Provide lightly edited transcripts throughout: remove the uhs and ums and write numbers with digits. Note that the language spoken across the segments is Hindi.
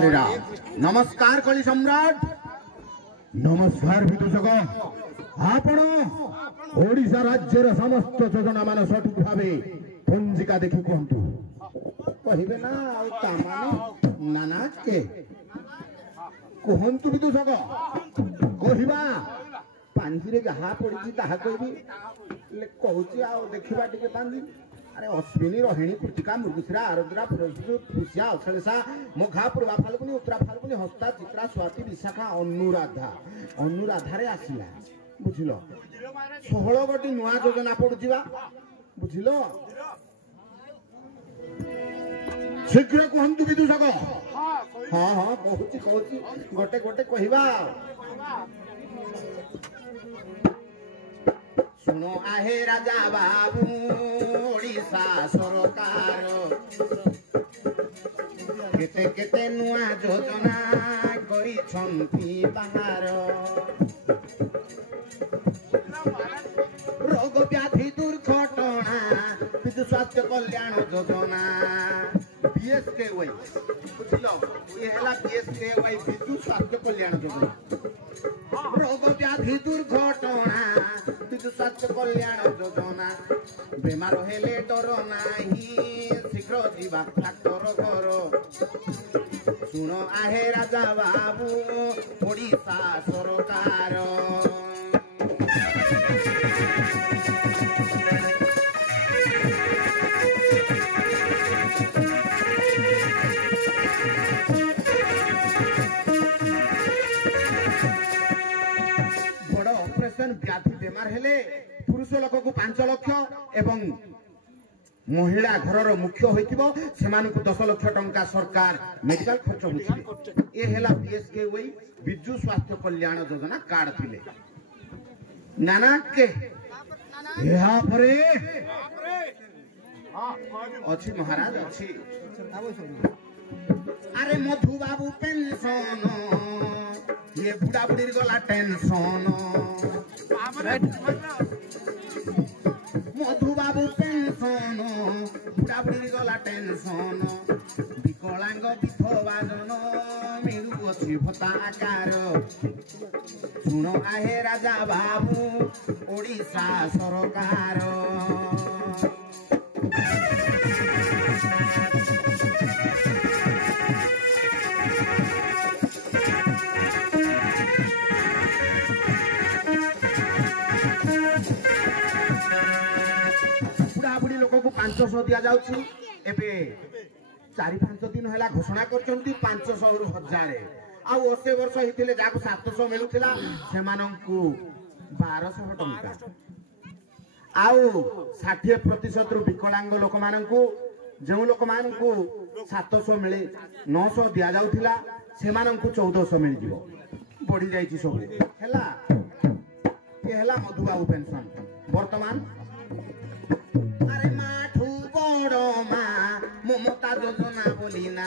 हरे राम। नमस्कार कली सम्राट। नमस्कार विदूषक आपण ओडिशा राज्यर समस्त योजना मान सठिक भावे पंजिका देखि कहतु कहबे ना नाना के कहतु विदूषक कहवा पांजी जहा पड़ी ताहा कहबी कहूची आ देखा टे पांजी अरे अश्विनी रोहिणी कृतिका मृगशिरा आरुद्रा पुष्या अक्षलेशा मुखा पूर्वा फाल्गुनी उत्तरा फाल्गुनी हस्ता चित्रा स्वाति विशाखा अनुराधा रे आसिला बुझिल 16 गोटी नुआ योजना पड़ुवा बुझिल शीघ्र कहतु विदूषक। हाँ हाँ कहूची गोटे गोटे कहवा सुनो आहे राजा बाबू ओडिशा सरकार केते केते नुआ योजना करिछंती बाहार रोग व्याधि दुर्घटना विदु स्वास्थ्य कल्याण योजना बीएसकेवाई बुझलो ये हला बीएसकेवाई विदु स्वास्थ्य कल्याण योजना रोग व्याधि दुर्घटना विदु स्वास्थ्य कल्याण योजना बेमार हेले डर नाही शीघ्र जीवा डाक्टर घर सुनो आहे राजा बाबू ओडिशा सरकार व्याधि बेमार हेले पुरुष लोक को 5 लाख एवं महिला घर मुख्य होइतिबो सेमानकु 10 लाख टंका सरकार मेडिकल खर्च बुझिले ए हेला बीएसकेवाई बिजु स्वास्थ्य कल्याण योजना कार्ड थिले नाना के यहाँ परे अछि महाराज अछि अरे मधु बाबू पेंशन ये बुढ़ा बुढ़ी गला टेंशन मधु बाबू पेंशन बुढ़ा बुढ़ी गला टेंशन विकलांग विधवा जन मिलू अच्छी भत्ता आकार सुनो आहे राजा बाबू ओडिशा सरकार बुढ़ाबुढ़ी लोक को 500 दिया जाउछि एबे 4-5 दिन हैला घोषणा करचंती 500 रु 1000 आ 80 वर्ष हिथिले जाको 700 मिलुथिला सेमानंकु 1200 टंका आउ 60% रु विकलांग लोक मानंकु जेउ लोक मानंकु 700 मिले 900 दिया जाउथिला सेमानंकु 1400 मिल जिवो बढ़ी जाईछि सब हैला ये हैला मधुबाबू पेंशन वर्तमान अरे माठू बड़ मा ममता योजना बोलिना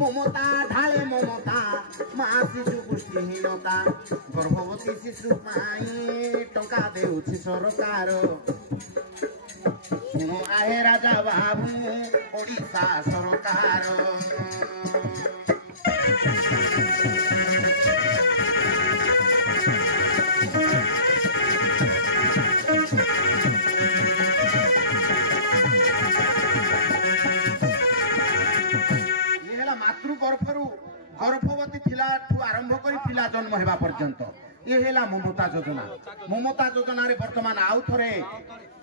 ममता ढाले ममता मा शिशु पुष्टिहीनता गर्भवती शिशु पाई टंका देउछि सरकार सुनो आहे राजा बाबू ओडिशा सरकार गर्भवती थिला आरंभ करी पिला जन्म हेबा पर्यंत ये हेला ममता योजना रे वर्तमान आउ थरे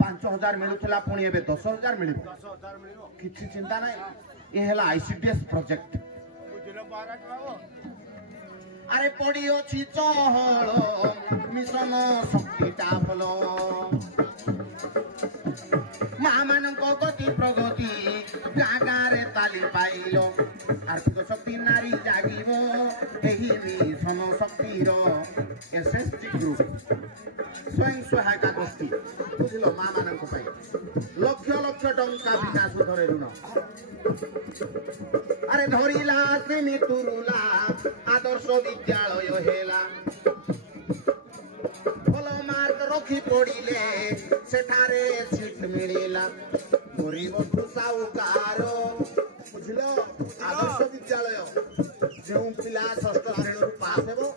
5000 मिलुथिला पुणी एबे 10000 मिलिबो किछि चिंता नै ये हेला आईसीडीएस प्रोजेक्ट अरे पड़ी अछि चहल मिशन शक्तिटा भलो मानक गति प्रगति गागारे ताली पाइलो आर्थिक शक्ति नारी जागिबो एही मिशन शक्तिर एसएसटी ग्रुप स्वयं सहायता गोष्ठी बुझिलो मा मानक पाई लक्ष लक्ष टंका बिना सुधरे ऋण अरे धरिला सेमी तुरुला आदर्श विद्यालय हेला भल मार्क रखी पड़िले सेठारे सीट मिलिला गरीब साहुकार जो पिला षष्ठ श्रेणी पास हेबो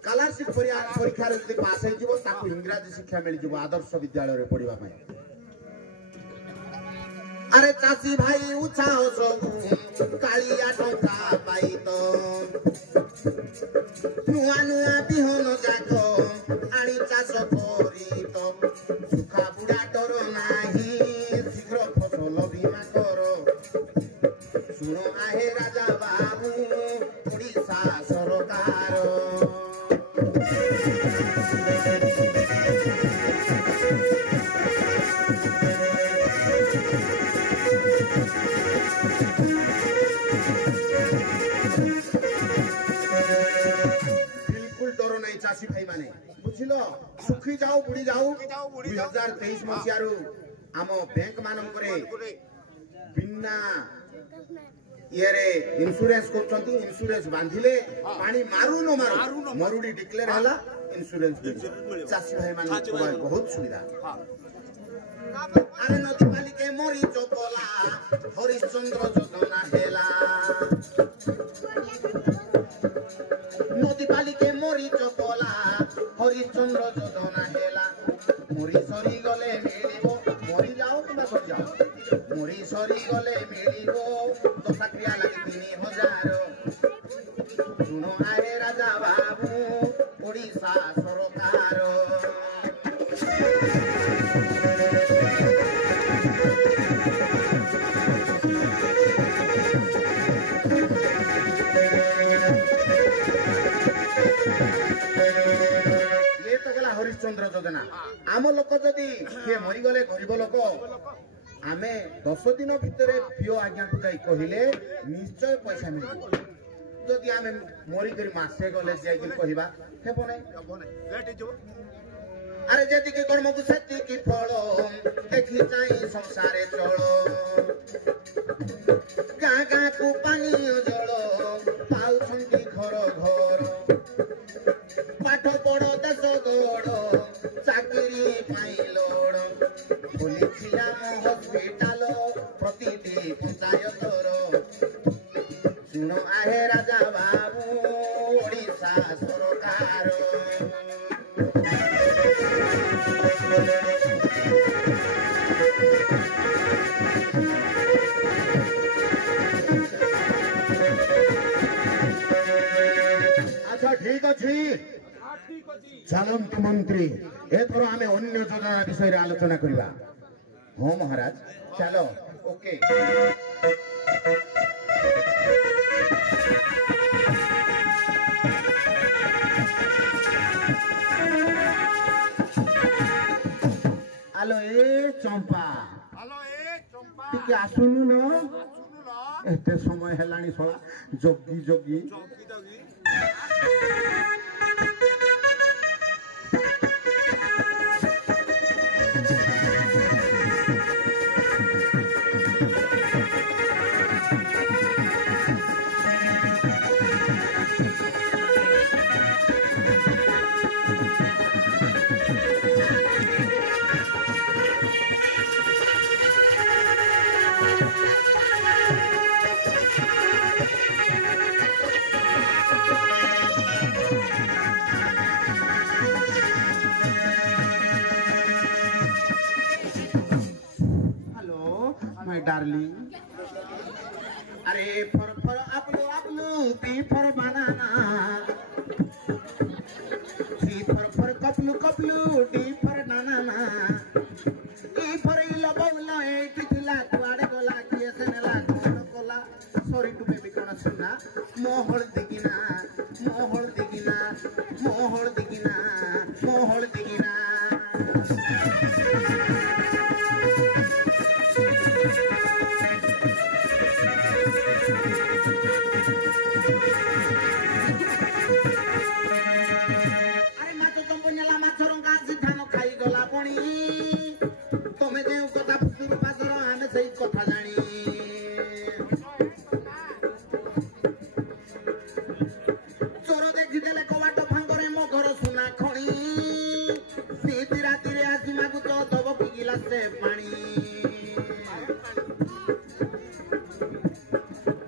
स्कॉलरशिप परीक्षा यदि पास हो इंग्राजी शिक्षा मिल जाव आदर्श विद्यालय रे पढ़िबा पई अरे चासी भाई उछाओ सब कालिया टंका पाई तो नुआ नुआ बिहन जाक आनी चाष करी तो सुखा बुढ़ा डर नाही शीघ्र फसल बीमा कर सुन आहे राजा बाबू ओडिशा सरकार चाषी भाई माने बुझिलो सुखी जाओ बुढ़ी जाओ 2023 मसियारू आम बैंक मानक बिना ये इंश्योरेंस करछंती इंश्योरेंस बांधिले पानी मारू न मारू मरुडी डिक्लेयर हला इंश्योरेंस चाषी भाई माने बहुत सुविधा अरे नदी पाली के मोरी चोपला हरिश्चंद्र जोजना हेला नदी पाली के मोरी चोपला हरिश्चंद्र जोजना हेला मोरी सरी गले मिलिबो मोरी जाओ किबा सरी जाओ मोरी सरी गले मिलिबो दशा क्रिया लागि 3000 सुनो आए राजा बाबू ओडिशा सरकार हरिश्चंद्र योजना आम लोक जदि किए मरीगले गरीब लोक आमे 10 दिन भितर पीओ आज्ञा को जाई कहिले निश्चय पैसा मिल जदि आमे मरी करी मासे गले जाई कहबा हेबो नै अरे जदि के कर्म को सत्य की फल देखि चाहि संसारे चलो गाँ गाँ को पानी जल पाउछंती घर घर पाठ पढ़ देश गढ़ चाकरी पाइलोड़ पुलिस हस्पिटाल प्रतिटी पंचायतर सुन आहे राजा बाबू ओडिशा सरकार अच्छा ठीक अच्छी चलंत मंत्री एथर आमे अन्य योजना विषय आलोचना करिबा हाँ महाराज चलो ओके हेलो ए चंपा टिके आसुनु न एते समय हेलानी सळा जोगी जोगी डार्लिंग अरे फर फर अपलू पी फर बनाना सी फर फर कपलू डी फर नाना ई फर इला बौला ए किथिला कुआडे गला किए सेनेला कोन कोला सॉरी टू बेबी कोन सुना मोहळ दिगिना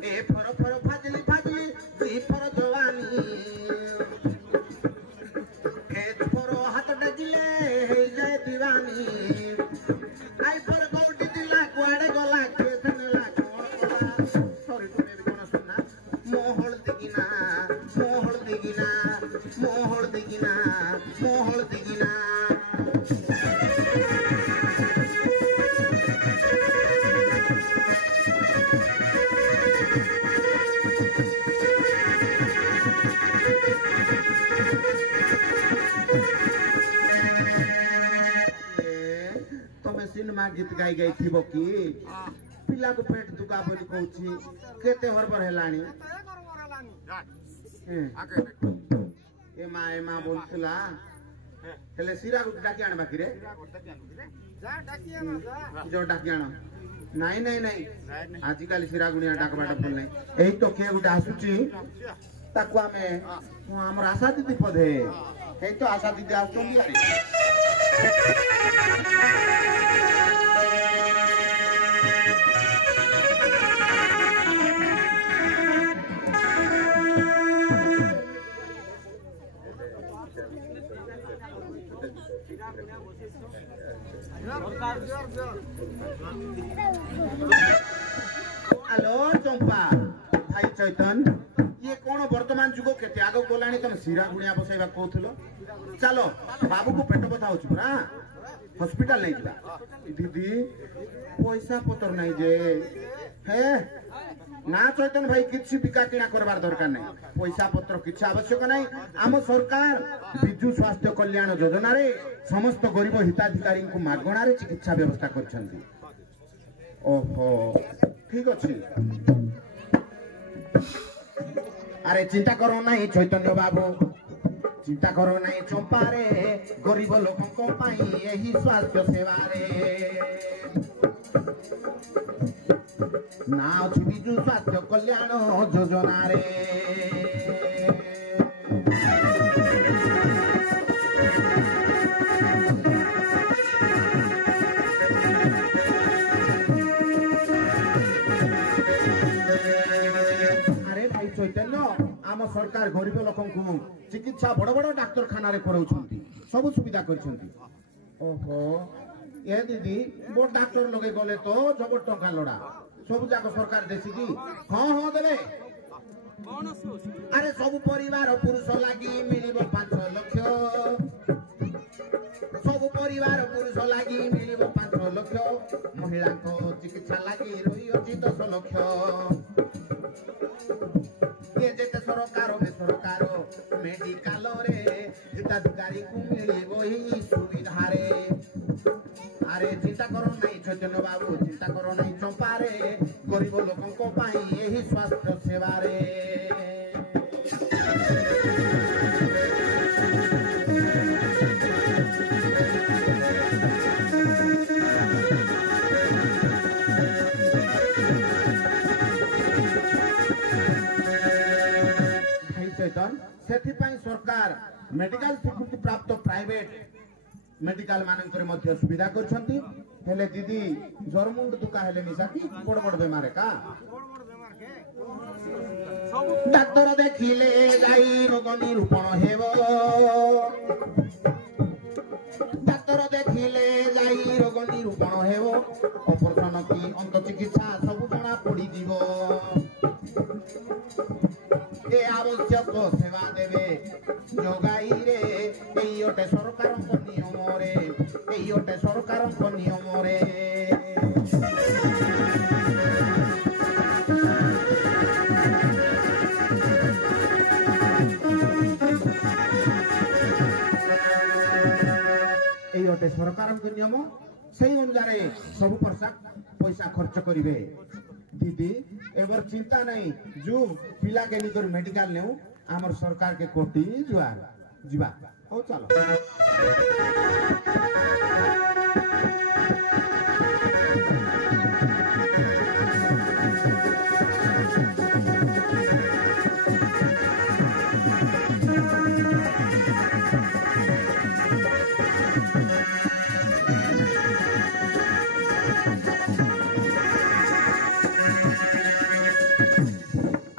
ए फर फर फाजली गाई गई थी कि पिला को पेट दुका बोली कहूची केते हरबर हेलानी ए मां बोलथला हेले सिरा को डाकी आण बाकी रे जो डाकी आण नहीं नहीं नहीं आजिकल सिरा गुणिया डाकबाटा भूल नहीं एई तो के गुटे आसुची ताकू आमे हमर आशा दीदी पधे एई तो आशा दीदी आसुची यार हेलो चंपा भाई चैतन ये कौन वर्तमान जुग केते आगो गलानी तुम सिरा गुणिया बसाइबा कहथुलो चलो बाबू को पेट बथा होछ पुरा हॉस्पिटल नहीं जा दीदी पैसा पतर नहीं जे हे ना चैतन भाई किछि बिका किना करबार दरकार नहीं पैसा पत्र किछि आवश्यक नहीं आम सरकार विजु स्वास्थ्य कल्याण योजना रे समस्त गरीब हिताधिकारी को मागणा रे चिकित्सा व्यवस्था करछंती ओहो ठीक अछि अरे चिंता करो नहीं चैतन्य बाबू चिंता करो नहीं चंपा रे गरीब लोगों को पाई यही स्वास्थ्य सेवा रे ना अछि विजु स्वास्थ्य कल्याण योजना रे चैतन्य आम सरकार गरीब लोक चिकित्सा बड़ बड़ डाक्तरखाना कराउछंती सब सुविधा करछंती ओहो ए दीदी बड़ डाक्टर लगे गले तो जबर टंका लड़ा सब जाक सरकार देसी की हां हां देबे अरे सब परिवार पुरुष लागि मिलिबो 5 लाख सब परिवार पुरुष लागि मिलिबो 5 लाख महिला को चिकित्सा लागि रही अछि 10 लाख जेते सरकार बेसरकार मेडिकल रे हिताधिकारी को मिलिबो ही सुविधा रे अरे चिंता करो नहीं चैतन्य बाबू चिंता करो नहीं चंपा रे गरीब लोगों को पाई यही स्वास्थ्य सेवा रे सरकार मेडिकल स्वीकृति प्राप्त प्राइवेट मेडिकल मानकर मध्य सुविधा करछंती हेले दीदी जरमुंड दुका हेले मिसा की बड़ बड़ बेमार का डॉक्टर देखिले जाई रोग निरूपण हेबो डॉक्टर देखिले जाई रोग निरूपण हेबो ऑपरेशन की अंत चिकित्सा सब जना पड़ी जीवो ए आवश्यक सेवा देवे जोगाई रे एयोटे सरकार को नियम रे एयोटे सरकार को नियम रे एयोटे सरकार को नियम सेही अनुसार सब पैसा खर्च करिवे दीदी एबर चिंता नहीं जो पिला के निकर मेडिकल नेउ हमर सरकार के कोटी जुआर जीवा ओ चलो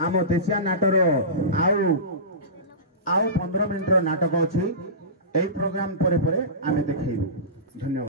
आम देशिया नाटर आउ 15 मिनिटर नाटक अच्छी यही प्रोग्राम पर आमे देखैबु धन्यवाद।